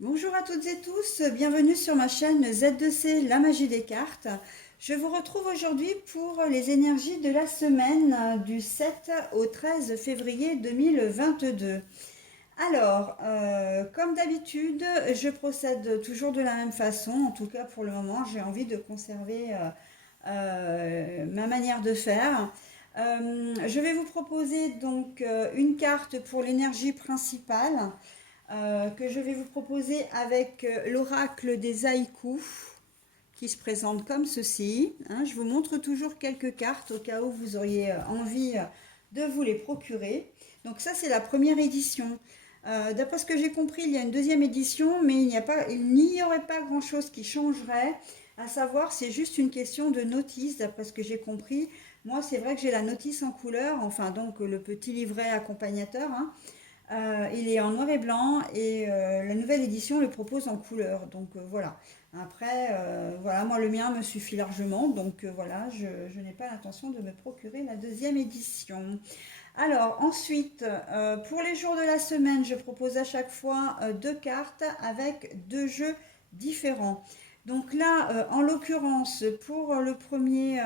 Bonjour à toutes et tous, bienvenue sur ma chaîne Z2C, la magie des cartes. Je vous retrouve aujourd'hui pour les énergies de la semaine du 7 au 13 février 2022. Alors, comme d'habitude, je procède toujours de la même façon, en tout cas pour le moment, j'ai envie de conserver ma manière de faire. Je vais vous proposer donc une carte pour l'énergie principale que je vais vous proposer avec l'oracle des haïkus qui se présente comme ceci. Hein. Je vous montre toujours quelques cartes au cas où vous auriez envie de vous les procurer. Donc ça c'est la première édition. D'après ce que j'ai compris, il y a une deuxième édition, mais il n'y aurait pas grand-chose qui changerait. À savoir, c'est juste une question de notice, d'après ce que j'ai compris. Moi, c'est vrai que j'ai la notice en couleur, enfin donc le petit livret accompagnateur. Hein. Il est en noir et blanc et la nouvelle édition le propose en couleur. Donc voilà. Après, voilà, moi le mien me suffit largement. Donc voilà, je n'ai pas l'intention de me procurer la deuxième édition. Alors ensuite, pour les jours de la semaine, je propose à chaque fois deux cartes avec deux jeux différents. Donc là, en l'occurrence, pour le premier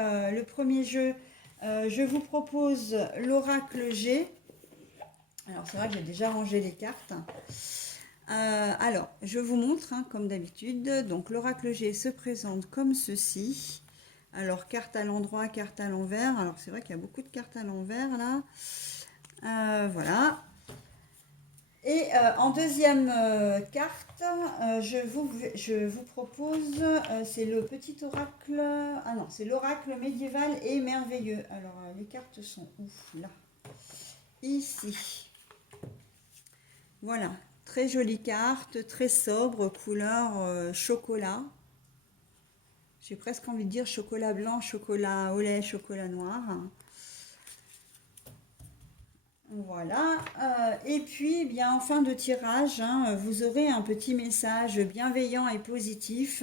jeu, je vous propose l'Oracle G. Alors c'est vrai que j'ai déjà rangé les cartes. Alors, je vous montre, hein, comme d'habitude. Donc l'oracle G se présente comme ceci. Alors, carte à l'endroit, carte à l'envers. Alors c'est vrai qu'il y a beaucoup de cartes à l'envers là. Voilà. Et en deuxième carte, je vous propose, c'est le petit oracle. Ah non, c'est l'oracle médiéval et merveilleux. Alors les cartes sont où? Là. Ici. Voilà, très jolie carte, très sobre, couleur chocolat. J'ai presque envie de dire chocolat blanc, chocolat au lait, chocolat noir. Voilà. Et puis, eh bien, en fin de tirage, hein, vous aurez un petit message bienveillant et positif.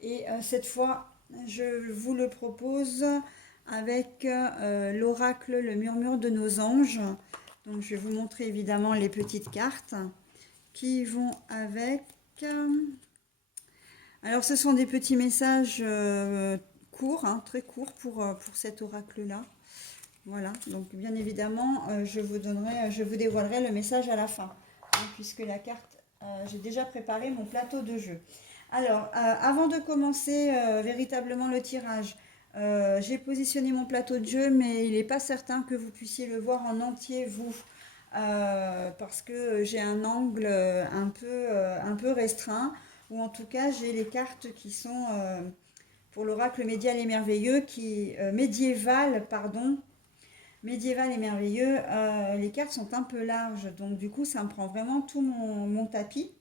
Et cette fois, je vous le propose avec l'oracle, le murmure de nos anges. Donc, je vais vous montrer évidemment les petites cartes qui vont avec. Alors, ce sont des petits messages courts, hein, très courts pour cet oracle-là. Voilà, donc bien évidemment, je vous dévoilerai le message à la fin, hein, puisque la carte, j'ai déjà préparé mon plateau de jeu. Alors, avant de commencer véritablement le tirage, j'ai positionné mon plateau de jeu, mais il n'est pas certain que vous puissiez le voir en entier, vous, parce que j'ai un angle un peu restreint, ou en tout cas, j'ai les cartes qui sont pour l'oracle médial et merveilleux, médiéval, pardon, médiéval et merveilleux, les cartes sont un peu larges, donc du coup ça me prend vraiment tout mon tapis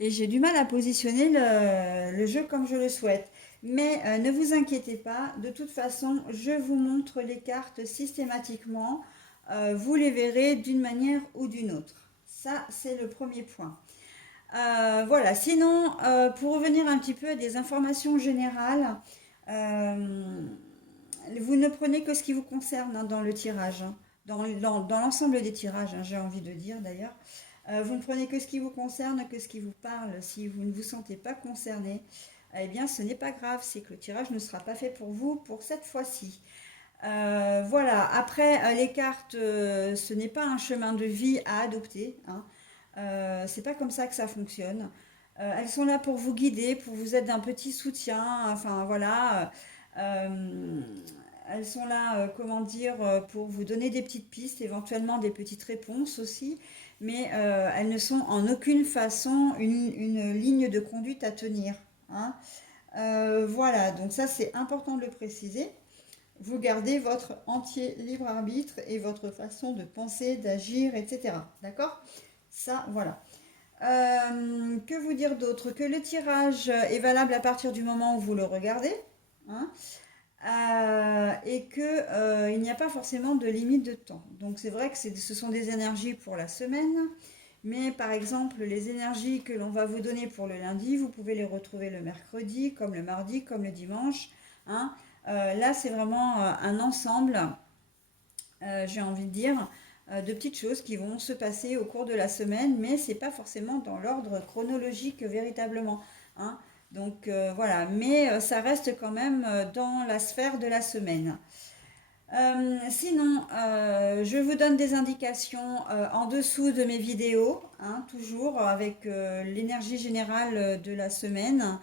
et j'ai du mal à positionner le jeu comme je le souhaite. Mais ne vous inquiétez pas, de toute façon je vous montre les cartes systématiquement, vous les verrez d'une manière ou d'une autre. Ça c'est le premier point. Voilà, sinon pour revenir un petit peu à des informations générales, euh, vous ne prenez que ce qui vous concerne hein, dans le tirage, hein, dans l'ensemble des tirages, hein, j'ai envie de dire d'ailleurs. Vous ne prenez que ce qui vous concerne, que ce qui vous parle. Si vous ne vous sentez pas concerné, eh bien ce n'est pas grave, c'est que le tirage ne sera pas fait pour vous pour cette fois-ci. Voilà, après les cartes, ce n'est pas un chemin de vie à adopter. Hein. C'est pas comme ça que ça fonctionne. Elles sont là pour vous guider, pour vous être d'un petit soutien. Enfin voilà. Euh, Elles sont là, comment dire, pour vous donner des petites pistes, éventuellement des petites réponses aussi, mais elles ne sont en aucune façon une ligne de conduite à tenir. Hein. Voilà, donc ça c'est important de le préciser. Vous gardez votre entier libre arbitre et votre façon de penser, d'agir, etc. D'accord? Ça, voilà. Que vous dire d'autre? Que le tirage est valable à partir du moment où vous le regardez. Hein, et que il n'y a pas forcément de limite de temps. Donc c'est vrai que ce sont des énergies pour la semaine, mais par exemple les énergies que l'on va vous donner pour le lundi, vous pouvez les retrouver le mercredi, comme le mardi, comme le dimanche. Hein. Là c'est vraiment un ensemble, j'ai envie de dire. de petites choses qui vont se passer au cours de la semaine, mais c'est pas forcément dans l'ordre chronologique véritablement, hein. Donc voilà, mais ça reste quand même dans la sphère de la semaine. Sinon, je vous donne des indications en dessous de mes vidéos, hein, toujours avec l'énergie générale de la semaine.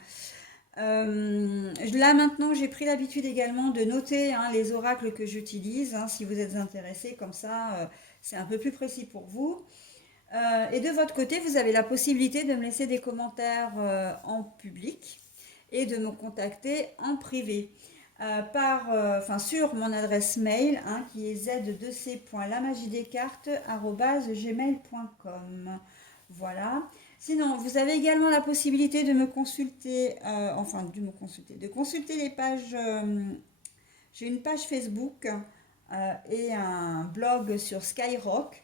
Là maintenant, j'ai pris l'habitude également de noter, hein, les oracles que j'utilise, hein, si vous êtes intéressé, comme ça, c'est un peu plus précis pour vous. Et de votre côté, vous avez la possibilité de me laisser des commentaires en public et de me contacter en privé enfin, sur mon adresse mail, hein, qui est z2c.lamagiedescartes@gmail.com. Voilà. Sinon, vous avez également la possibilité de me consulter, de consulter les pages. J'ai une page Facebook et un blog sur Skyrock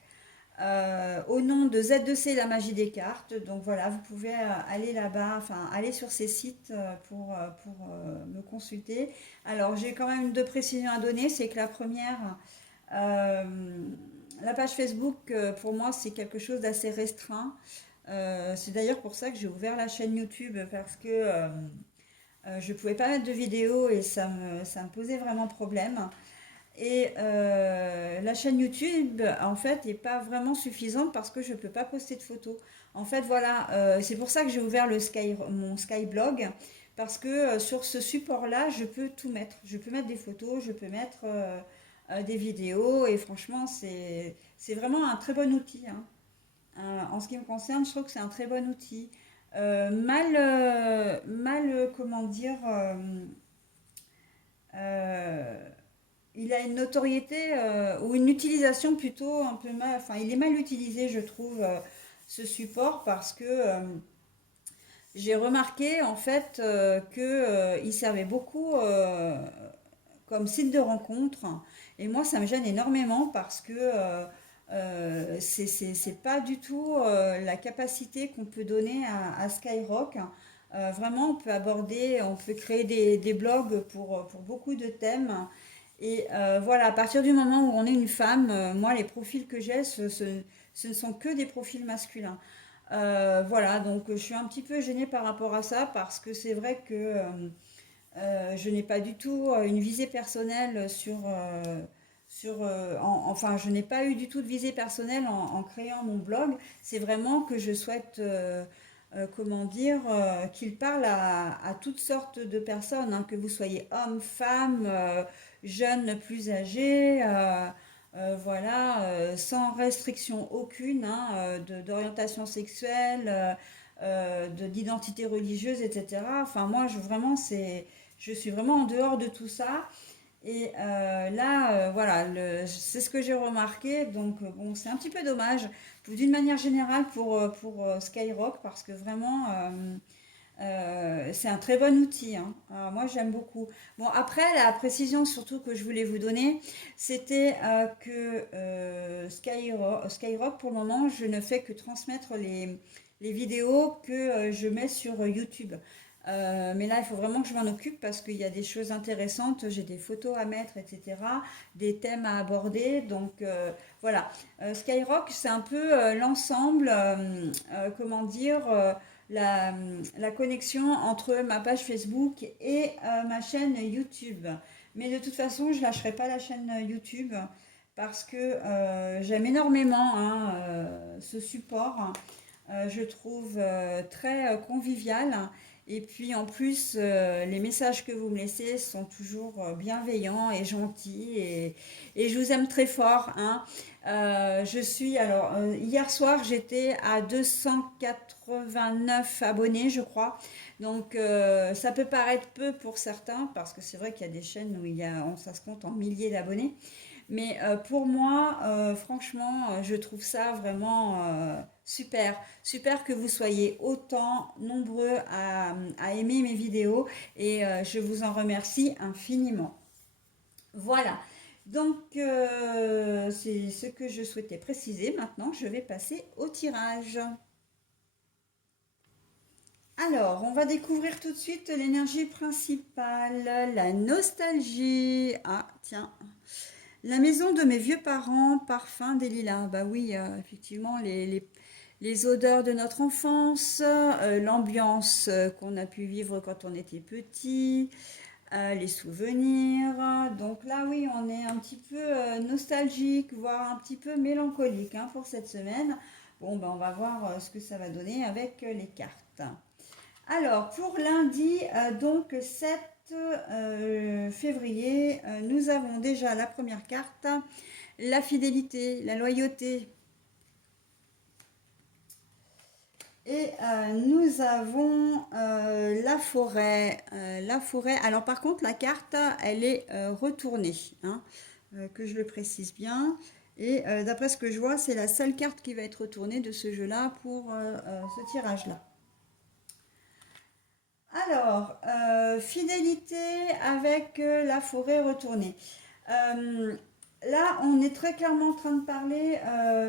au nom de Z2C La Magie des Cartes. Donc voilà, vous pouvez aller là-bas, enfin aller sur ces sites pour me consulter. Alors j'ai quand même deux précisions à donner, c'est que la première, euh, la page Facebook, pour moi, c'est quelque chose d'assez restreint. C'est d'ailleurs pour ça que j'ai ouvert la chaîne YouTube parce que je ne pouvais pas mettre de vidéos et ça me posait vraiment problème. Et la chaîne YouTube, en fait, n'est pas vraiment suffisante parce que je ne peux pas poster de photos. En fait, voilà, c'est pour ça que j'ai ouvert mon Skyblog, parce que sur ce support-là, je peux tout mettre. Je peux mettre des photos, je peux mettre des vidéos, et franchement, c'est vraiment un très bon outil, hein. En ce qui me concerne, je trouve que c'est un très bon outil. Comment dire, euh, il a une notoriété ou une utilisation plutôt un peu mal, enfin il est mal utilisé je trouve ce support parce que j'ai remarqué en fait que il servait beaucoup comme site de rencontre et moi ça me gêne énormément parce que c'est pas du tout la capacité qu'on peut donner à Skyrock. Vraiment, on peut aborder, on peut créer des blogs pour beaucoup de thèmes. Et voilà, à partir du moment où on est une femme, moi, les profils que j'ai, ce ne sont que des profils masculins. Voilà, donc je suis un petit peu gênée par rapport à ça parce que c'est vrai que je n'ai pas du tout une visée personnelle enfin, je n'ai pas eu du tout de visée personnelle en créant mon blog. C'est vraiment que je souhaite, comment dire, qu'il parle à toutes sortes de personnes, hein, que vous soyez homme, femme, jeune, plus âgé, voilà, sans restriction aucune, hein, d'orientation sexuelle, d'identité religieuse, etc. Enfin, moi, je suis vraiment en dehors de tout ça. Et là, voilà, c'est ce que j'ai remarqué. Donc, bon, c'est un petit peu dommage, d'une manière générale, pour Skyrock, parce que vraiment, c'est un très bon outil, hein. Alors, moi, j'aime beaucoup. Bon, après, la précision surtout que je voulais vous donner, c'était que Skyrock, pour le moment, je ne fais que transmettre les vidéos que je mets sur YouTube. Mais là, il faut vraiment que je m'en occupe parce qu'il y a des choses intéressantes, j'ai des photos à mettre, etc., des thèmes à aborder. Donc voilà, Skyrock, c'est un peu l'ensemble, comment dire, la, la connexion entre ma page Facebook et ma chaîne YouTube. Mais de toute façon, je ne lâcherai pas la chaîne YouTube parce que j'aime énormément, hein, ce support. Je trouve très convivial. Et puis en plus, les messages que vous me laissez sont toujours bienveillants et gentils. Et je vous aime très fort, hein. Hier soir, j'étais à 289 abonnés, je crois. Donc, ça peut paraître peu pour certains, parce que c'est vrai qu'il y a des chaînes où ça se compte en milliers d'abonnés. Mais pour moi, franchement, je trouve ça vraiment super. Super que vous soyez autant nombreux à aimer mes vidéos et je vous en remercie infiniment. Voilà. Donc, c'est ce que je souhaitais préciser. Maintenant, je vais passer au tirage. Alors, on va découvrir tout de suite l'énergie principale, la nostalgie. Ah, tiens. La maison de mes vieux parents, parfum des lilas. Bah oui, effectivement, les odeurs de notre enfance, l'ambiance qu'on a pu vivre quand on était petit, les souvenirs. Donc là, oui, on est un petit peu nostalgique, voire un petit peu mélancolique hein, pour cette semaine. Bon, ben, on va voir ce que ça va donner avec les cartes. Alors, pour lundi, donc 7 février, nous avons déjà la première carte, la fidélité, la loyauté. Et nous avons la forêt. La forêt. Alors par contre, la carte, elle est retournée, hein, que je le précise bien. Et d'après ce que je vois, c'est la seule carte qui va être retournée de ce jeu-là pour ce tirage-là. Alors, fidélité avec la forêt retournée. Euh, Là, on est très clairement en train de parler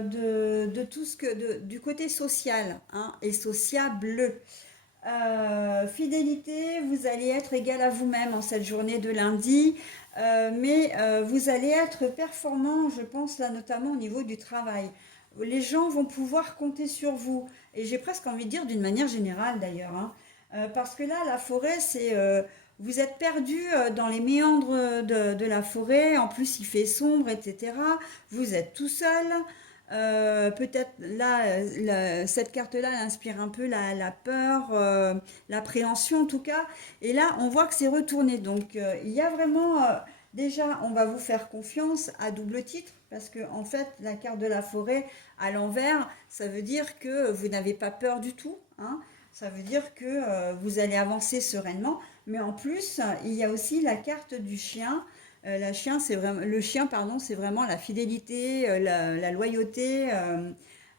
de tout ce que du côté social hein, et sociable. Fidélité, vous allez être égal à vous-même en cette journée de lundi, mais vous allez être performant, je pense là notamment au niveau du travail. Les gens vont pouvoir compter sur vous, et j'ai presque envie de dire d'une manière générale d'ailleurs, hein. Parce que là, la forêt, c'est vous êtes perdu dans les méandres de la forêt, en plus il fait sombre, etc. Vous êtes tout seul. Peut-être là, cette carte-là, elle inspire un peu la peur, l'appréhension en tout cas. Et là, on voit que c'est retourné. Donc, il y a vraiment, déjà, on va vous faire confiance à double titre, parce que en fait, la carte de la forêt à l'envers, ça veut dire que vous n'avez pas peur du tout, hein. Ça veut dire que vous allez avancer sereinement. Mais en plus, il y a aussi la carte du chien. Le chien, pardon, c'est vraiment la fidélité, la loyauté,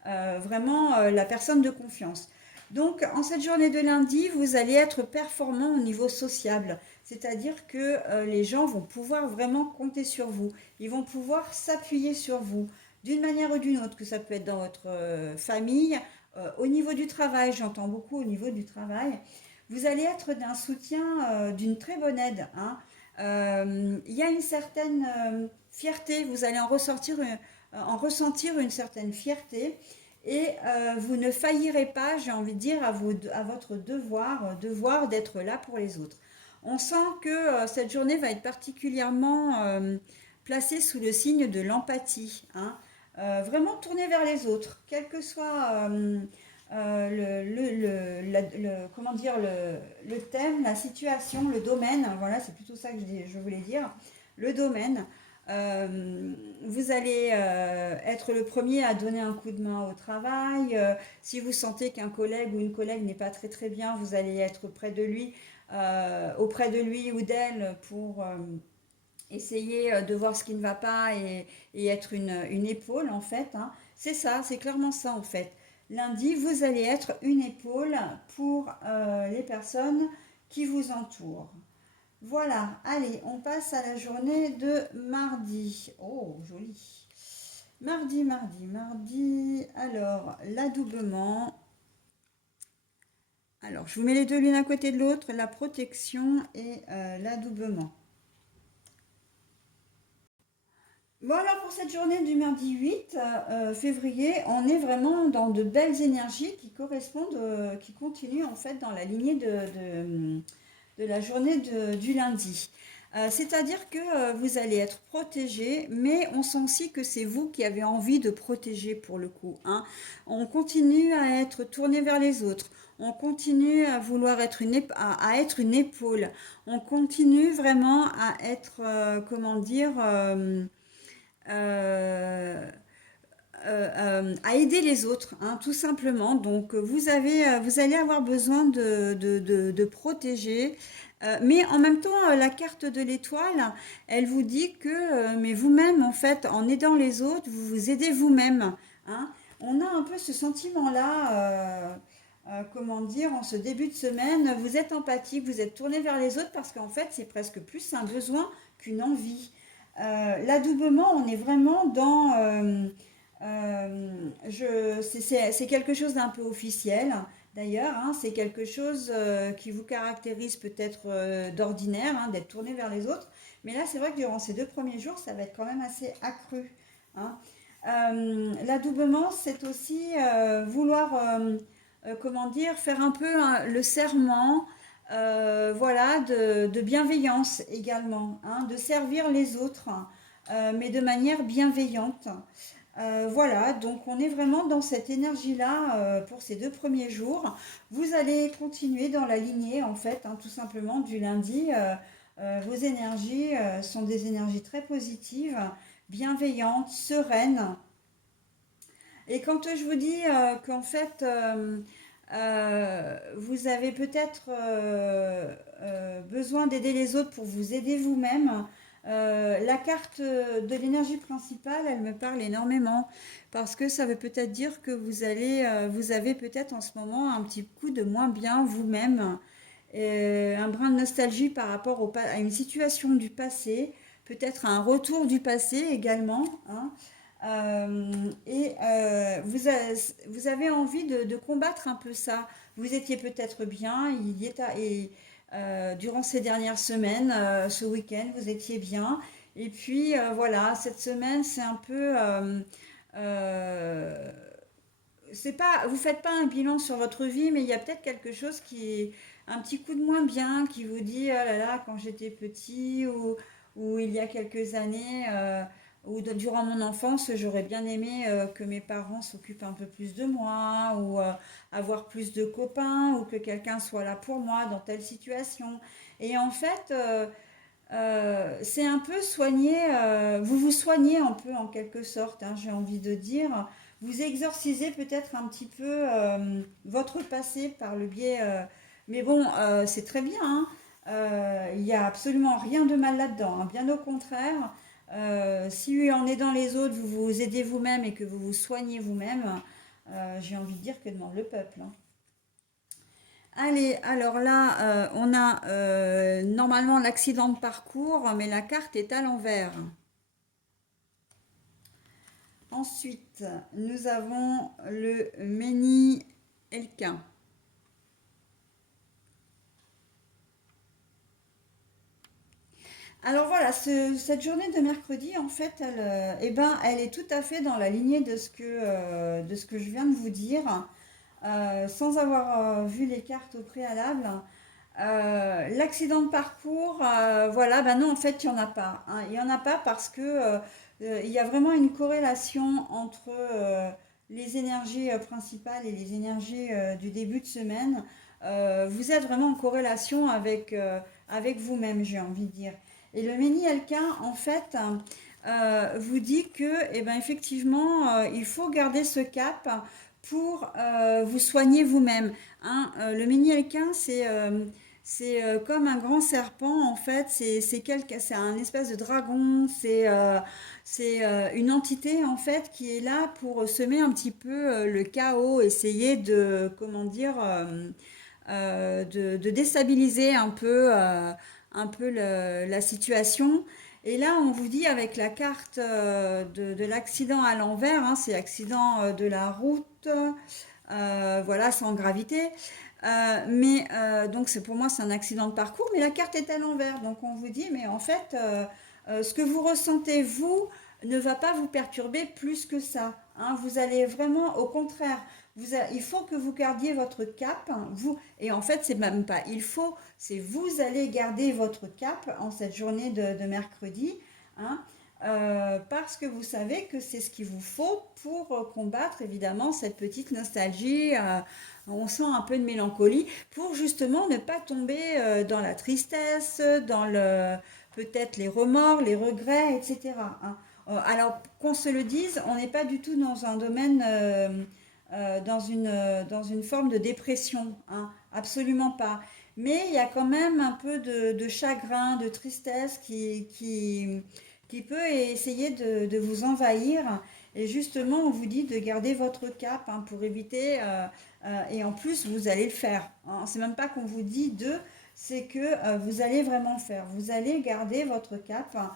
vraiment la personne de confiance. Donc, en cette journée de lundi, vous allez être performant au niveau sociable, c'est-à-dire que les gens vont pouvoir vraiment compter sur vous. Ils vont pouvoir s'appuyer sur vous d'une manière ou d'une autre, que ça peut être dans votre famille, au niveau du travail, j'entends beaucoup au niveau du travail. Vous allez être d'un soutien, d'une très bonne aide, hein. Il y a une certaine fierté, vous allez en ressentir une certaine fierté et vous ne faillirez pas, j'ai envie de dire, à votre devoir d'être là pour les autres. On sent que cette journée va être particulièrement placée sous le signe de l'empathie, hein. Vraiment tournée vers les autres, quel que soit comment dire, le thème, la situation, le domaine, voilà, c'est plutôt ça que je voulais dire, le domaine. Vous allez être le premier à donner un coup de main au travail. Si vous sentez qu'un collègue ou une collègue n'est pas très très bien, vous allez être auprès de lui ou d'elle pour essayer de voir ce qui ne va pas et être une épaule en fait, hein. C'est ça, c'est clairement ça en fait. Lundi, vous allez être une épaule pour les personnes qui vous entourent. Voilà, allez, on passe à la journée de mardi. Oh, joli. Mardi. Alors, l'adoubement. Alors, je vous mets les deux l'une à côté de l'autre, la protection et l'adoubement. Bon alors pour cette journée du mardi 8 février, on est vraiment dans de belles énergies qui correspondent, qui continuent en fait dans la lignée de la journée du lundi. C'est-à-dire que vous allez être protégé, mais on sent aussi que c'est vous qui avez envie de protéger pour le coup, hein. On continue à être tourné vers les autres. On continue à vouloir être à être une épaule. On continue vraiment à être, comment dire, euh, à aider les autres, hein, tout simplement. Donc, vous allez avoir besoin de protéger. Mais en même temps, la carte de l'étoile, elle vous dit que, mais vous-même, en fait, en aidant les autres, vous vous aidez vous-même, hein. On a un peu ce sentiment-là, comment dire, en ce début de semaine, vous êtes empathique, vous êtes tourné vers les autres parce qu'en fait, c'est presque plus un besoin qu'une envie. L'adoubement, on est vraiment dans... c'est quelque chose d'un peu officiel, d'ailleurs, hein, c'est quelque chose qui vous caractérise peut-être d'ordinaire, hein, d'être tourné vers les autres. Mais là, c'est vrai que durant ces 2 premiers jours, ça va être quand même assez accru, hein. L'adoubement, c'est aussi vouloir, comment dire, faire un peu hein, le serment, voilà, de bienveillance également, hein, de servir les autres, mais de manière bienveillante. Voilà, donc on est vraiment dans cette énergie-là pour ces 2 premiers jours. Vous allez continuer dans la lignée, en fait, hein, tout simplement du lundi. Vos énergies sont des énergies très positives, bienveillantes, sereines. Et quand je vous dis qu'en fait, vous avez peut-être besoin d'aider les autres pour vous aider vous-même, la carte de l'énergie principale, elle me parle énormément parce que ça veut peut-être dire que vous avez peut-être en ce moment un petit coup de moins bien vous-même, un brin de nostalgie par rapport à une situation du passé, peut-être un retour du passé également, hein. Vous avez envie de combattre un peu ça. Vous étiez peut-être bien, durant ces dernières semaines, ce week-end, vous étiez bien. Et puis voilà, cette semaine, c'est un peu... euh, c'est pas, vous faites pas un bilan sur votre vie, mais il y a peut-être quelque chose qui est un petit coup de moins bien, qui vous dit, ah là là, quand j'étais petit, ou il y a quelques années, durant mon enfance, j'aurais bien aimé que mes parents s'occupent un peu plus de moi, ou avoir plus de copains, ou que quelqu'un soit là pour moi dans telle situation. Et en fait, c'est un peu soigner, vous vous soignez un peu en quelque sorte, hein, j'ai envie de dire. Vous exorcisez peut-être un petit peu votre passé par le biais... mais bon, c'est très bien, hein. Il n'y a absolument rien de mal là-dedans, hein, bien au contraire. Si en aidant les autres, vous vous aidez vous-même et que vous vous soignez vous-même, j'ai envie de dire que demande le peuple, hein. Allez, alors là, on a normalement l'accident de parcours, mais la carte est à l'envers. Ensuite, nous avons le Méni Elkin. Alors voilà, cette journée de mercredi, en fait, elle est tout à fait dans la lignée de ce que je viens de vous dire, sans avoir vu les cartes au préalable. L'accident de parcours, voilà, ben non, en fait, il n'y en a pas, hein. Il n'y en a pas parce que il y a vraiment une corrélation entre les énergies principales et les énergies du début de semaine. Vous êtes vraiment en corrélation avec vous-même, j'ai envie de dire. Et le Méni Elkin, en fait, vous dit que, eh ben, effectivement, il faut garder ce cap pour vous soigner vous-même, hein. Le Méni Elkin, c'est comme un grand serpent, en fait. C'est un espèce de dragon. C'est une entité, en fait, qui est là pour semer un petit peu le chaos, essayer de, comment dire, de déstabiliser un peu la situation. Et là, on vous dit avec la carte de l'accident à l'envers, hein, c'est l'accident de la route, voilà, sans gravité. Donc c'est pour moi c'est un accident de parcours, mais la carte est à l'envers. Donc on vous dit, mais en fait, ce que vous ressentez vous ne va pas vous perturber plus que ça, hein. Vous allez vraiment, au contraire, il faut que vous gardiez votre cap, hein, vous. Et en fait, c'est même pas il faut, c'est vous allez garder votre cap en cette journée de mercredi, hein, parce que vous savez que c'est ce qu'il vous faut pour combattre évidemment cette petite nostalgie. On sent un peu de mélancolie pour justement ne pas tomber dans la tristesse, dans peut-être les remords, les regrets, etc., hein. Alors qu'on se le dise, on n'est pas du tout dans un domaine, dans une forme de dépression, hein, absolument pas. Mais il y a quand même un peu de chagrin, de tristesse qui peut essayer de vous envahir. Et justement, on vous dit de garder votre cap, hein, pour éviter, et en plus, vous allez le faire, hein. C'est même pas qu'on vous dit c'est que vous allez vraiment le faire. Vous allez garder votre cap, hein,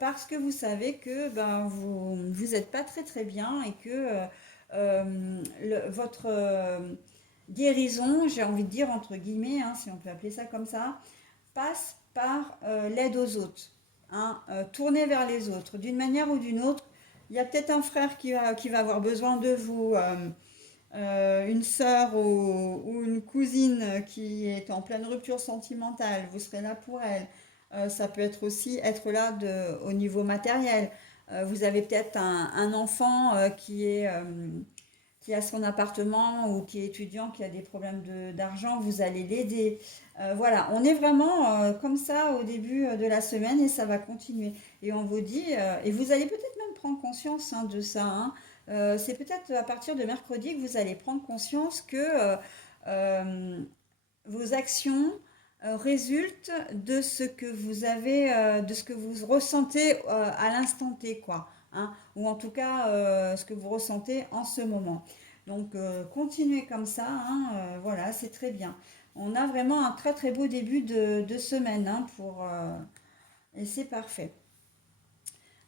parce que vous savez que ben, vous n'êtes pas très très bien et que votre, guérison, j'ai envie de dire entre guillemets, hein, si on peut appeler ça comme ça, passe par l'aide aux autres, hein, tourner vers les autres, d'une manière ou d'une autre. Il y a peut-être un frère qui va avoir besoin de vous, une sœur ou une cousine qui est en pleine rupture sentimentale, vous serez là pour elle. Ça peut être aussi être là au niveau matériel. Vous avez peut-être un enfant qui a son appartement ou qui est étudiant, qui a des problèmes d'argent, vous allez l'aider. Voilà, on est vraiment comme ça au début de la semaine et ça va continuer. Et on vous dit, et vous allez peut-être même prendre conscience hein, de ça. Hein. C'est peut-être à partir de mercredi que vous allez prendre conscience que euh, vos actions résultent de ce que vous avez, de ce que vous ressentez à l'instant T, quoi. Hein, ou en tout cas ce que vous ressentez en ce moment. Donc continuez comme ça, hein, voilà, c'est très bien. On a vraiment un très très beau début de semaine hein, et c'est parfait.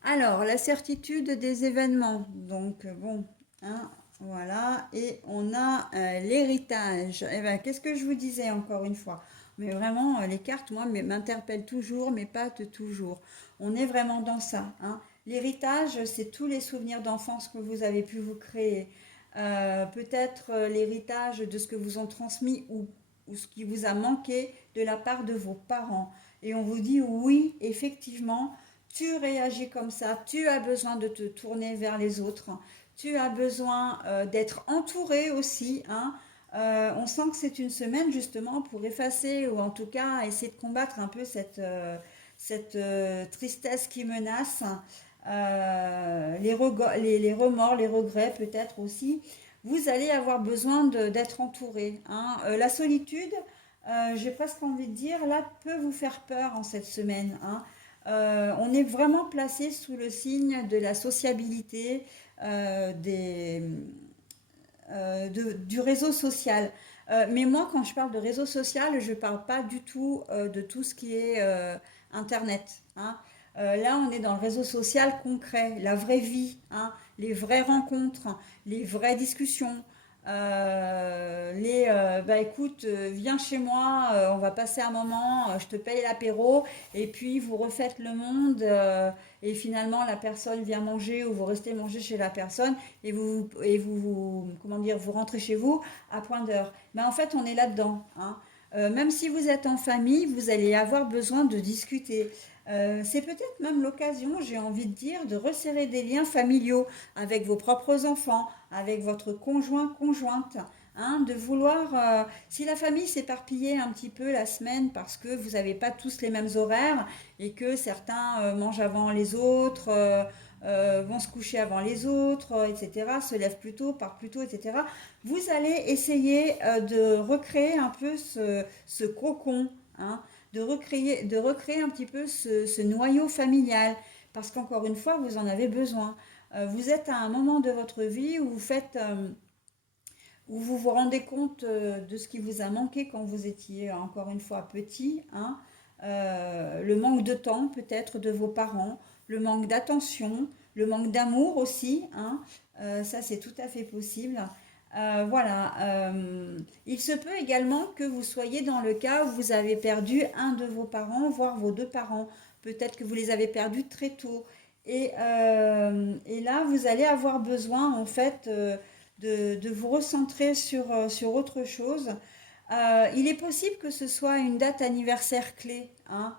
Alors, la certitude des événements. Donc, bon, hein, voilà. Et on a l'héritage. Eh bien, qu'est-ce que je vous disais encore une fois? Mais vraiment, les cartes, moi, m'interpellent toujours, mais pas de toujours. On est vraiment dans ça. Hein. L'héritage, c'est tous les souvenirs d'enfance que vous avez pu vous créer. Peut-être l'héritage de ce que vous ont transmis ou ce qui vous a manqué de la part de vos parents. Et on vous dit oui, effectivement, tu réagis comme ça, tu as besoin de te tourner vers les autres, tu as besoin d'être entouré aussi. Hein. On sent que c'est une semaine justement pour effacer ou en tout cas essayer de combattre un peu cette tristesse qui menace, les remords, les regrets peut-être aussi. Vous allez avoir besoin d'être entouré. Hein. La solitude, j'ai presque envie de dire, là, peut vous faire peur en cette semaine. Hein. On est vraiment placé sous le signe de la sociabilité, du réseau social. Mais moi, quand je parle de réseau social, je ne parle pas du tout de tout ce qui est Internet. Hein. Là, on est dans le réseau social concret, la vraie vie, hein, les vraies rencontres, les vraies discussions. Bah écoute, viens chez moi, on va passer un moment, je te paye l'apéro, et puis vous refaites le monde, et finalement la personne vient manger ou vous restez manger chez la personne, comment dire, vous rentrez chez vous à point d'heure. Mais en fait, on est là-dedans. Hein. Même si vous êtes en famille, vous allez avoir besoin de discuter. C'est peut-être même l'occasion, j'ai envie de dire, de resserrer des liens familiaux avec vos propres enfants, avec votre conjoint, conjointe. Hein, de vouloir, si la famille s'éparpillait un petit peu la semaine parce que vous n'avez pas tous les mêmes horaires et que certains mangent avant les autres, vont se coucher avant les autres, etc., se lèvent plus tôt, partent plus tôt, etc., vous allez essayer de recréer un peu ce cocon, hein, de recréer un petit peu ce noyau familial, parce qu'encore une fois, vous en avez besoin. Vous êtes à un moment de votre vie où où vous vous rendez compte de ce qui vous a manqué quand vous étiez encore une fois petit, hein, le manque de temps peut-être de vos parents, le manque d'attention, le manque d'amour aussi, hein, ça c'est tout à fait possible. Voilà, il se peut également que vous soyez dans le cas où vous avez perdu un de vos parents, voire vos deux parents. Peut-être que vous les avez perdus très tôt. Et là, vous allez avoir besoin en fait de vous recentrer sur autre chose. Il est possible que ce soit une date anniversaire clé, hein,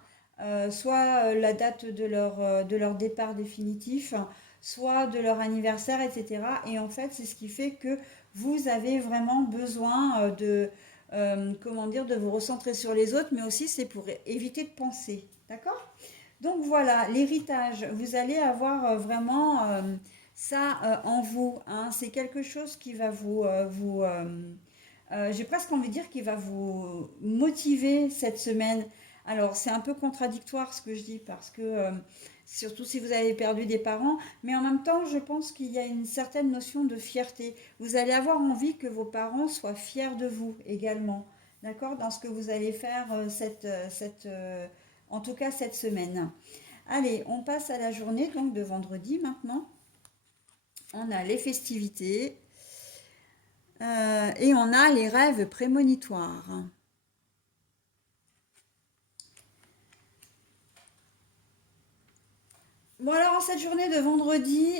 soit la date de leur départ définitif, soit de leur anniversaire, etc. Et en fait, c'est ce qui fait que vous avez vraiment besoin comment dire, de vous recentrer sur les autres, mais aussi c'est pour éviter de penser. D'accord? Donc voilà, l'héritage, vous allez avoir vraiment ça en vous. Hein. C'est quelque chose qui va j'ai presque envie de dire qu'il va vous motiver cette semaine. Alors c'est un peu contradictoire ce que je dis parce que surtout si vous avez perdu des parents, mais en même temps je pense qu'il y a une certaine notion de fierté. Vous allez avoir envie que vos parents soient fiers de vous également, d'accord, dans ce que vous allez faire en tout cas cette semaine. Allez, on passe à la journée donc de vendredi maintenant. On a les festivités. Et on a les rêves prémonitoires. Bon alors en cette journée de vendredi,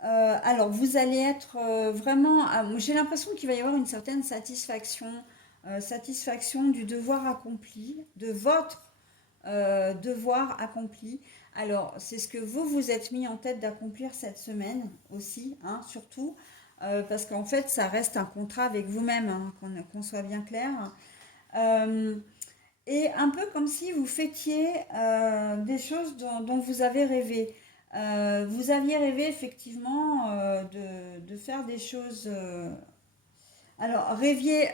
alors vous allez être vraiment, j'ai l'impression qu'il va y avoir une certaine satisfaction, satisfaction du devoir accompli, de votre devoir accompli. Alors c'est ce que vous vous êtes mis en tête d'accomplir cette semaine aussi, hein, surtout, parce qu'en fait ça reste un contrat avec vous-même, hein, qu'on soit bien clair. Euh, et un peu comme si vous fêtiez des choses dont vous avez rêvé. Vous aviez rêvé effectivement de faire des choses. Alors, rêver,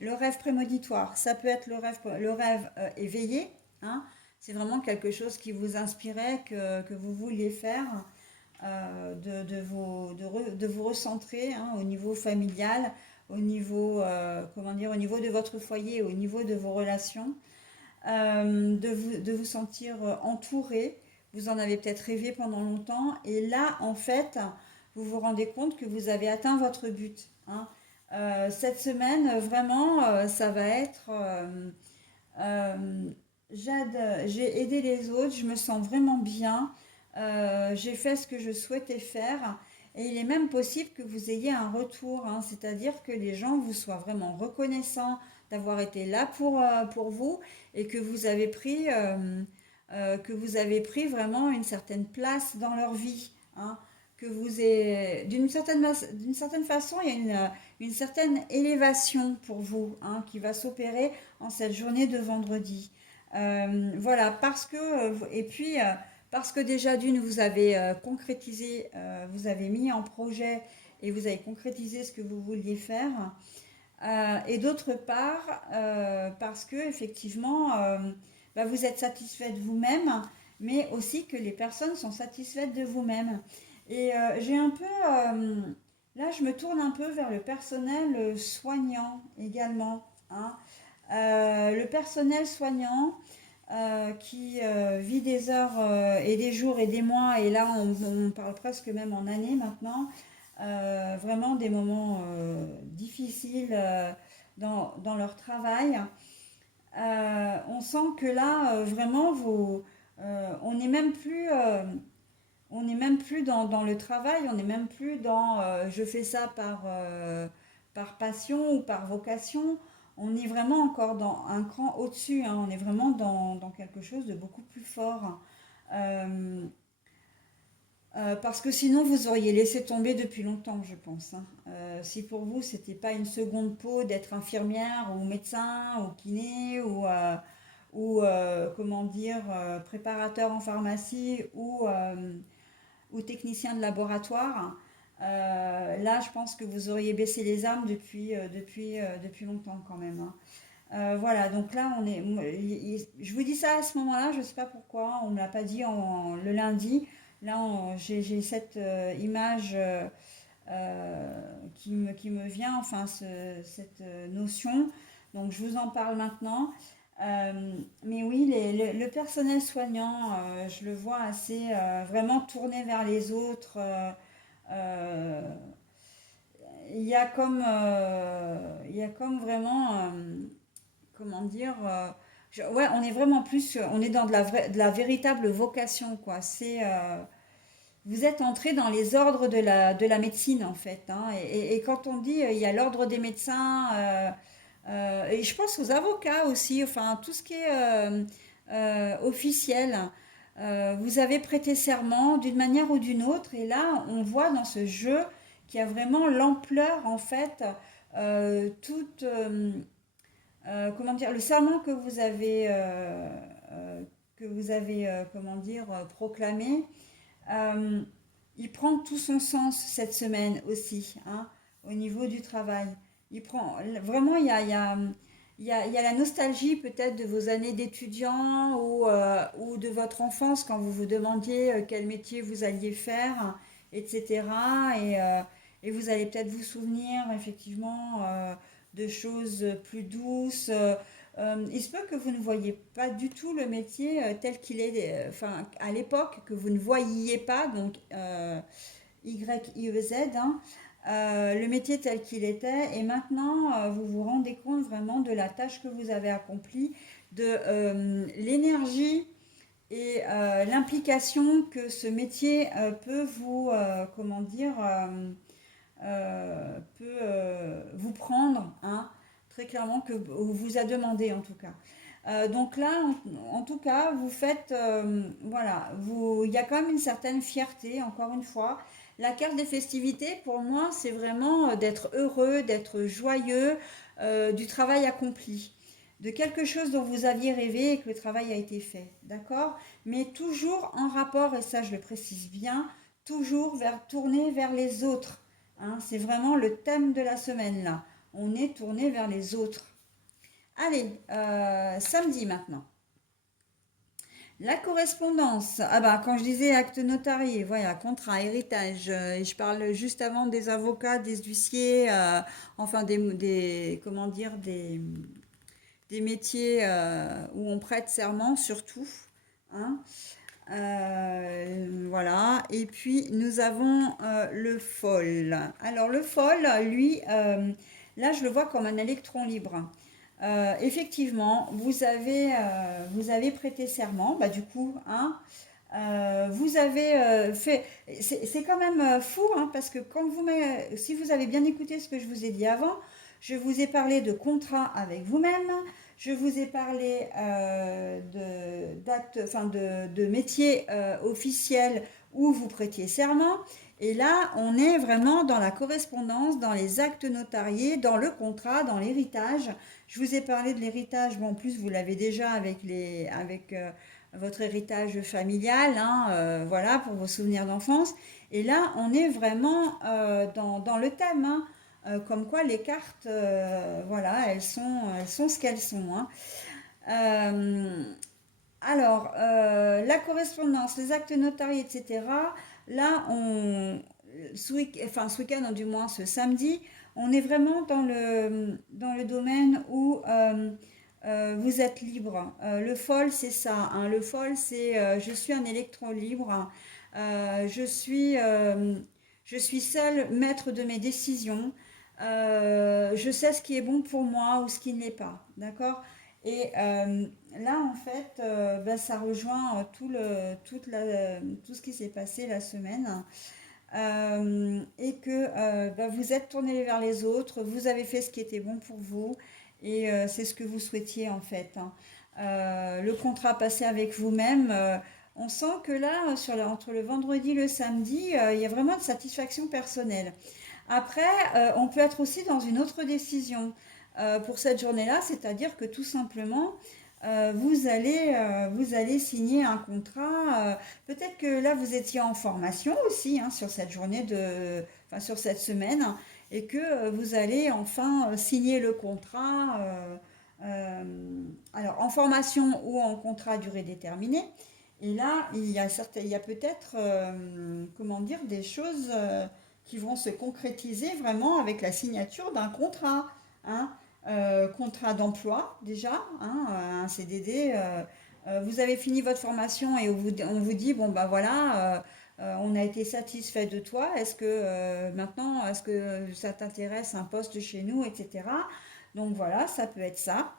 le rêve prémonitoire, ça peut être le rêve éveillé, hein. C'est vraiment quelque chose qui vous inspirait, que vous vouliez faire, de vous recentrer, hein, au niveau familial, au niveau, comment dire, au niveau de votre foyer, au niveau de vos relations, de vous sentir entouré. Vous en avez peut-être rêvé pendant longtemps, et là, en fait, vous vous rendez compte que vous avez atteint votre but, hein. Cette semaine, vraiment, ça va être euh, j'ai aidé les autres, je me sens vraiment bien, j'ai fait ce que je souhaitais faire, et il est même possible que vous ayez un retour, hein, c'est-à-dire que les gens vous soient vraiment reconnaissants d'avoir été là pour vous, et que vous avez pris vraiment une certaine place dans leur vie, hein, que vous êtes, d'une certaine façon, il y a une certaine élévation pour vous, hein, qui va s'opérer en cette journée de vendredi. Voilà, et puis, parce que déjà d'une, vous avez concrétisé, vous avez mis en projet et vous avez concrétisé ce que vous vouliez faire. Et d'autre part, parce que effectivement, bah, vous êtes satisfait de vous-même, mais aussi que les personnes sont satisfaites de vous-même. Et j'ai un peu, là, je me tourne un peu vers le personnel soignant également, hein. Le personnel soignant qui vit des heures et des jours et des mois, et là on parle presque même en années maintenant, vraiment des moments difficiles dans leur travail. On sent que là, vraiment, on n'est même plus dans le travail, on n'est même plus dans je fais ça par passion ou par vocation. On est vraiment encore dans un cran au-dessus, hein. On est vraiment dans quelque chose de beaucoup plus fort. Euh, Parce que sinon, vous auriez laissé tomber depuis longtemps, je pense, hein. Si pour vous, c'était pas une seconde peau d'être infirmière ou médecin ou kiné comment dire, préparateur en pharmacie ou technicien de laboratoire, là, je pense que vous auriez baissé les armes depuis longtemps quand même, hein. Voilà, donc là, je vous dis ça à ce moment-là, je ne sais pas pourquoi, on ne me l'a pas dit le lundi. Là, j'ai cette image qui me vient, enfin, cette notion. Donc, je vous en parle maintenant. Mais oui, le personnel soignant, je le vois assez vraiment tourné vers les autres. Euh, il y a comme vraiment, comment dire, ouais, on est vraiment plus, on est dans de la véritable vocation, quoi. Vous êtes entré dans les ordres de la médecine, en fait, hein. Et quand on dit, il y a l'ordre des médecins, et je pense aux avocats aussi, enfin, tout ce qui est officiel. Vous avez prêté serment d'une manière ou d'une autre, et là, on voit dans ce jeu qu'il y a vraiment l'ampleur, en fait, toute, comment dire, le serment que vous avez comment dire, proclamé, euh, il prend tout son sens cette semaine aussi, hein, au niveau du travail. Il prend vraiment, il y a la nostalgie peut-être de vos années d'étudiant ou de votre enfance quand vous vous demandiez quel métier vous alliez faire, etc. Et vous allez peut-être vous souvenir effectivement de choses plus douces. Il se peut que vous ne voyiez pas du tout le métier tel qu'il est, enfin à l'époque, que vous ne voyiez pas, donc YIEZ, hein. le métier tel qu'il était, et maintenant vous vous rendez compte vraiment de la tâche que vous avez accomplie, de l'énergie et l'implication que ce métier peut vous, comment dire, peut vous prendre, hein, très clairement, que vous a demandé en tout cas. Donc là, en tout cas, vous faites, voilà, il y a quand même une certaine fierté, encore une fois. La carte des festivités, pour moi, c'est vraiment d'être heureux, d'être joyeux du travail accompli, de quelque chose dont vous aviez rêvé et que le travail a été fait, d'accord? Mais toujours en rapport, et ça je le précise bien, toujours tourné vers les autres, hein. C'est vraiment le thème de la semaine là. On est tourné vers les autres. Allez, samedi maintenant. La correspondance. Ah bah quand je disais acte notarié, voilà, contrat, héritage. Et je parle juste avant des avocats, des huissiers, enfin comment dire, des métiers où on prête serment surtout, hein. Voilà. Et puis nous avons le FOL. Alors le FOL, lui, là je le vois comme un électron libre. Effectivement, vous avez prêté serment, bah, du coup, hein, vous avez fait. C'est quand même fou, hein, parce que si vous avez bien écouté ce que je vous ai dit avant, je vous ai parlé de contrat avec vous-même, je vous ai parlé enfin de métier officiel où vous prêtiez serment. Et là, on est vraiment dans la correspondance, dans les actes notariés, dans le contrat, dans l'héritage. Je vous ai parlé de l'héritage, bon, en plus vous l'avez déjà avec votre héritage familial, hein, voilà, pour vos souvenirs d'enfance. Et là, on est vraiment dans le thème, hein, comme quoi les cartes, voilà, elles sont ce qu'elles sont, hein. Euh, la correspondance, les actes notariés, etc. Là, ce week-end, du moins ce samedi, on est vraiment dans le domaine où vous êtes libre. Le fol, c'est ça, hein. Le fol, c'est je suis un électron libre. Euh, je suis, euh, je suis seul maître de mes décisions. Je sais ce qui est bon pour moi ou ce qui ne l'est pas. D'accord? Et là, en fait, bah, ça rejoint tout ce qui s'est passé la semaine. Et que bah, vous êtes tourné vers les autres, vous avez fait ce qui était bon pour vous, et c'est ce que vous souhaitiez en fait, hein. Le contrat passé avec vous-même, on sent que là, entre le vendredi et le samedi, il y a vraiment de satisfaction personnelle. Après, on peut être aussi dans une autre décision pour cette journée-là, c'est-à-dire que tout simplement, vous allez signer un contrat. Peut-être que là, vous étiez en formation aussi, hein, sur cette enfin, sur cette semaine, et que vous allez enfin signer le contrat. Alors, en formation ou en contrat à durée déterminée. Et là, il y a peut-être, comment dire, des choses qui vont se concrétiser vraiment avec la signature d'un contrat, hein. Contrat d'emploi déjà, hein, un CDD. Vous avez fini votre formation et on vous dit, bon ben voilà, on a été satisfait de toi. Est-ce que maintenant, est-ce que ça t'intéresse un poste chez nous, etc. Donc voilà, ça peut être ça.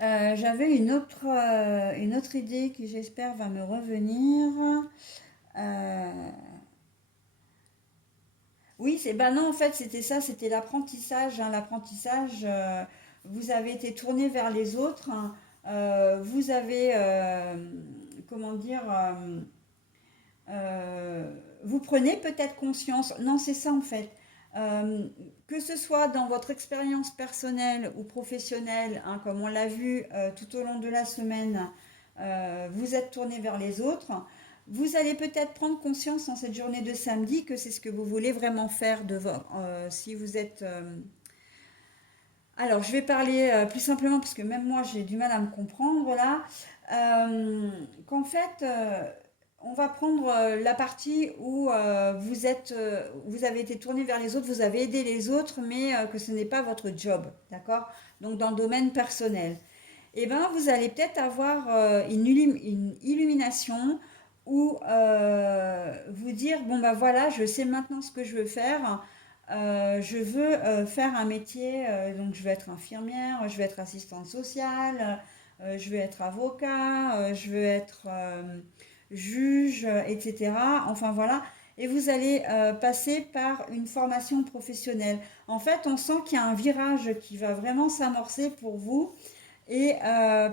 J'avais une autre idée qui j'espère va me revenir. Euh, Oui, c'est ben non, en fait, c'était ça, c'était l'apprentissage, hein. L'apprentissage, vous avez été tourné vers les autres, hein. Vous avez, comment dire, vous prenez peut-être conscience. Non, c'est ça en fait. Euh, que ce soit dans votre expérience personnelle ou professionnelle, hein, comme on l'a vu tout au long de la semaine, vous êtes tourné vers les autres. Vous allez peut-être prendre conscience en cette journée de samedi que c'est ce que vous voulez vraiment faire si vous êtes. Alors, je vais parler plus simplement parce que même moi j'ai du mal à me comprendre là. Qu'en fait, on va prendre la partie où vous avez été tourné vers les autres, vous avez aidé les autres, mais que ce n'est pas votre job, d'accord? Donc dans le domaine personnel. Eh ben, vous allez peut-être avoir une illumination ou vous dire, bon ben voilà, je sais maintenant ce que je veux faire. Je veux faire un métier, donc je veux être infirmière, je veux être assistante sociale, je veux être avocat, je veux être juge, etc. Enfin voilà. Et vous allez passer par une formation professionnelle. En fait, on sent qu'il y a un virage qui va vraiment s'amorcer pour vous et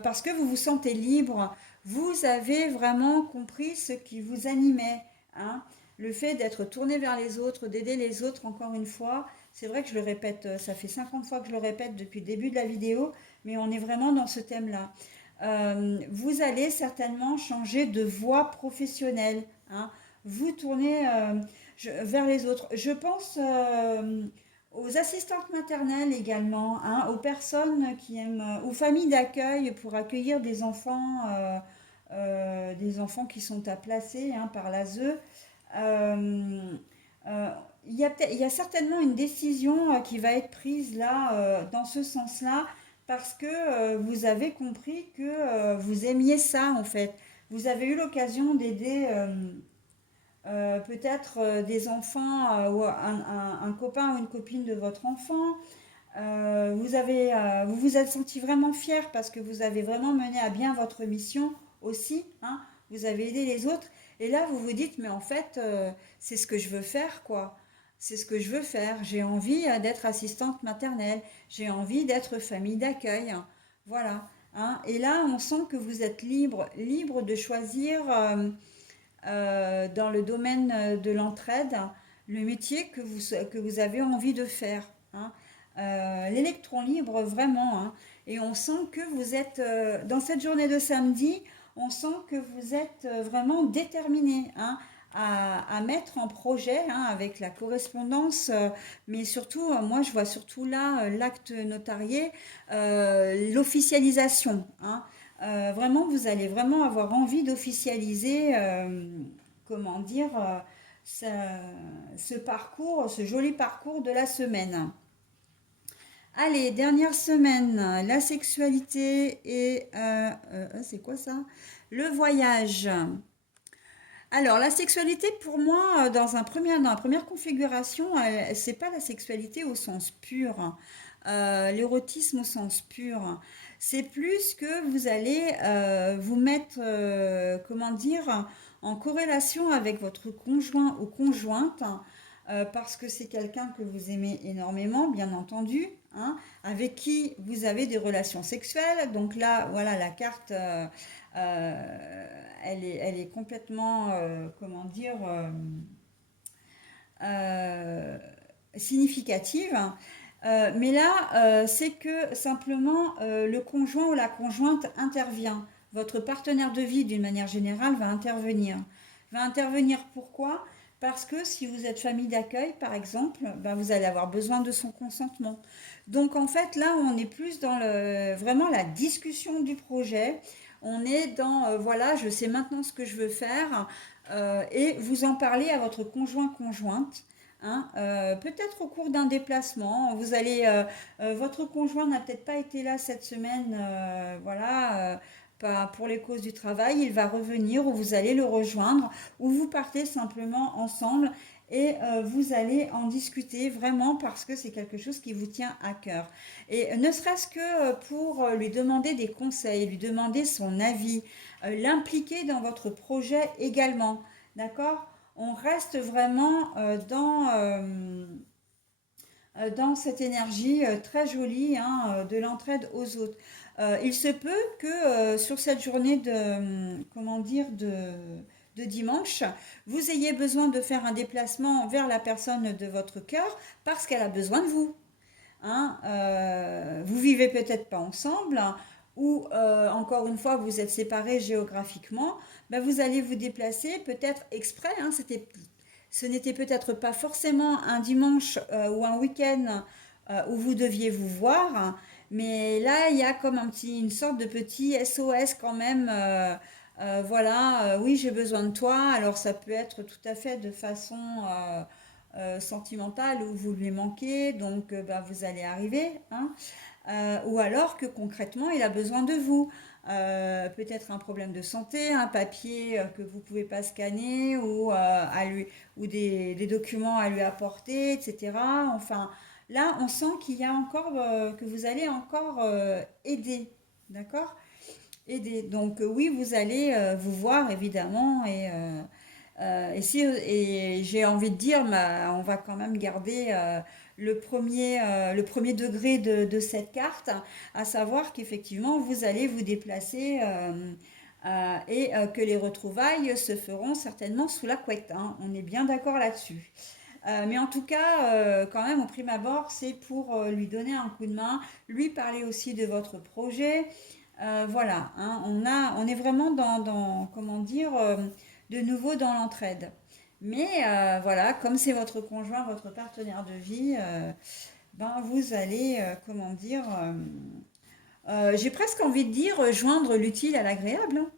parce que vous vous sentez libre, vous avez vraiment compris ce qui vous animait, hein. Le fait d'être tourné vers les autres, d'aider les autres, encore une fois, c'est vrai que je le répète, ça fait 50 fois que je le répète depuis le début de la vidéo, mais on est vraiment dans ce thème-là. Vous allez certainement changer de voie professionnelle, hein. Vous tournez vers les autres. Je pense aux assistantes maternelles également, hein, aux personnes qui aiment, aux familles d'accueil pour accueillir des enfants qui sont à placer, hein, par l'ASE. Euh, euh, il y a certainement une décision qui va être prise là, dans ce sens-là, parce que vous avez compris que vous aimiez ça en fait. Vous avez eu l'occasion d'aider peut-être des enfants ou un copain ou une copine de votre enfant. Vous vous êtes senti vraiment fier parce que vous avez vraiment mené à bien votre mission aussi, hein. Vous avez aidé les autres. Et là, vous vous dites, mais en fait, c'est ce que je veux faire, quoi. C'est ce que je veux faire. J'ai envie d'être assistante maternelle. J'ai envie d'être famille d'accueil. Voilà, hein. Et là, on sent que vous êtes libre, libre de choisir dans le domaine de l'entraide le métier que vous avez envie de faire, hein. L'électron libre, vraiment, hein. Et on sent que vous êtes, dans cette journée de samedi, on sent que vous êtes vraiment déterminé, hein, à mettre en projet, hein, avec la correspondance, mais surtout, moi je vois surtout là l'acte notarié, l'officialisation, hein. Vraiment, vous allez vraiment avoir envie d'officialiser, comment dire, ce parcours, ce joli parcours de la semaine. Allez, dernière semaine, la sexualité et c'est quoi ça? Le voyage. Alors, la sexualité, pour moi, dans la première configuration, c'est pas la sexualité au sens pur, l'érotisme au sens pur. C'est plus que vous allez vous mettre, comment dire, en corrélation avec votre conjoint ou conjointe, parce que c'est quelqu'un que vous aimez énormément, bien entendu, hein, avec qui vous avez des relations sexuelles. Donc là, voilà, la carte, elle est complètement, comment dire, euh, significative. Mais là, c'est que simplement le conjoint ou la conjointe intervient. Votre partenaire de vie, d'une manière générale, va intervenir. Va intervenir pourquoi? Parce que si vous êtes famille d'accueil, par exemple, ben vous allez avoir besoin de son consentement. Donc en fait, là, on est plus dans vraiment la discussion du projet. On est dans, voilà, je sais maintenant ce que je veux faire, et vous en parlez à votre conjointe. Hein, peut-être au cours d'un déplacement, votre conjoint n'a peut-être pas été là cette semaine, voilà, pas pour les causes du travail, il va revenir ou vous allez le rejoindre ou vous partez simplement ensemble et vous allez en discuter vraiment parce que c'est quelque chose qui vous tient à cœur. Et ne serait-ce que pour lui demander des conseils, lui demander son avis, l'impliquer dans votre projet également, d'accord? On reste vraiment dans cette énergie très jolie, hein, de l'entraide aux autres. Il se peut que sur cette journée comment dire, de dimanche, vous ayez besoin de faire un déplacement vers la personne de votre cœur parce qu'elle a besoin de vous, hein. Vous vivez peut-être pas ensemble, hein, ou encore une fois vous êtes séparés géographiquement, ben vous allez vous déplacer peut-être exprès, hein, ce n'était peut-être pas forcément un dimanche ou un week-end où vous deviez vous voir, hein, mais là il y a comme une sorte de petit SOS quand même. Voilà, oui j'ai besoin de toi. Alors ça peut être tout à fait de façon sentimentale où vous lui manquez, donc bah, vous allez arriver, hein. Ou alors que concrètement il a besoin de vous. peut-être un problème de santé, un papier que vous ne pouvez pas scanner ou des documents à lui apporter, etc. Enfin, là, on sent qu'il y a encore, que vous allez encore aider, d'accord? Aider. Donc oui, vous allez vous voir évidemment et j'ai envie de dire, on va quand même garder le premier degré de cette carte, à savoir qu'effectivement vous allez vous déplacer que les retrouvailles se feront certainement sous la couette, hein. On est bien d'accord là-dessus. Mais en tout cas, quand même, au prime abord, c'est pour lui donner un coup de main, lui parler aussi de votre projet. Voilà, hein, on est vraiment comment dire, de nouveau dans l'entraide. Mais voilà, comme c'est votre conjoint, votre partenaire de vie, ben vous allez, comment dire, j'ai presque envie de dire joindre l'utile à l'agréable, hein.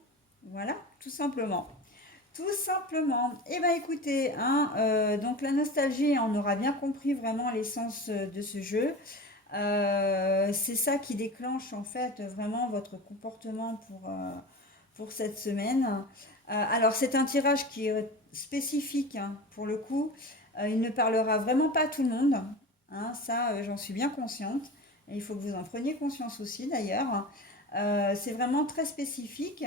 Voilà, tout simplement. Tout simplement. Eh bien écoutez, hein, donc la nostalgie, on aura bien compris vraiment l'essence de ce jeu. C'est ça qui déclenche en fait vraiment votre comportement pour cette semaine. Alors c'est un tirage qui est spécifique, hein, pour le coup. Il ne parlera vraiment pas à tout le monde, hein, ça j'en suis bien consciente. Et il faut que vous en preniez conscience aussi d'ailleurs. C'est vraiment très spécifique,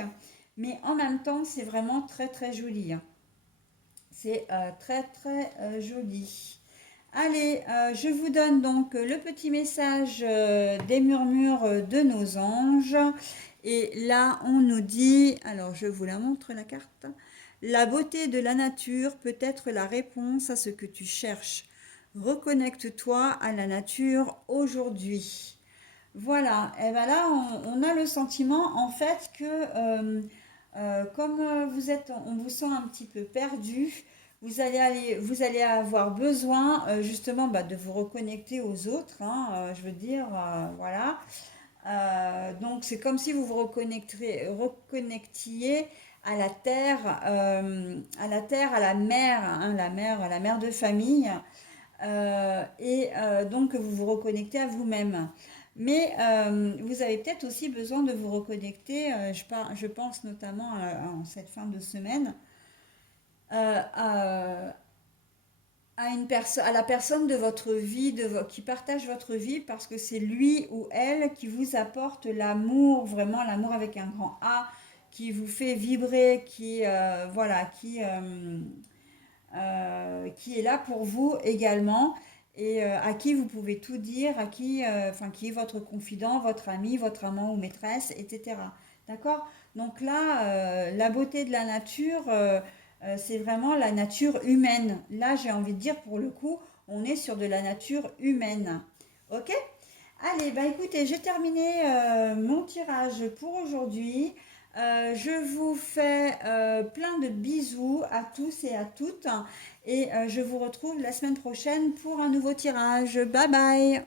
mais en même temps c'est vraiment très très joli, hein. C'est très très joli. Allez, je vous donne donc le petit message des murmures de nos anges. Et là, on nous dit, alors je vous la montre la carte. La beauté de la nature peut être la réponse à ce que tu cherches. Reconnecte-toi à la nature aujourd'hui. Voilà, et bien là, on a le sentiment en fait que comme on vous sent un petit peu perdu, vous allez avoir besoin justement de vous reconnecter aux autres, hein, je veux dire, voilà. Donc c'est comme si vous vous reconnectiez à la terre, à la mer, hein, la mère de famille, donc vous vous reconnectez à vous-même. Mais vous avez peut-être aussi besoin de vous reconnecter, je pense notamment en cette fin de semaine, à, à la personne de votre vie, qui partage votre vie, parce que c'est lui ou elle qui vous apporte l'amour, vraiment l'amour avec un grand A, qui vous fait vibrer, voilà, qui est là pour vous également et à qui vous pouvez tout dire, enfin, qui est votre confident, votre ami, votre amant ou maîtresse, etc. D'accord? Donc là, la beauté de la nature, c'est vraiment la nature humaine. Là, j'ai envie de dire, pour le coup, on est sur de la nature humaine. Ok? Allez, bah écoutez, j'ai terminé mon tirage pour aujourd'hui. Je vous fais plein de bisous à tous et à toutes et je vous retrouve la semaine prochaine pour un nouveau tirage. Bye bye!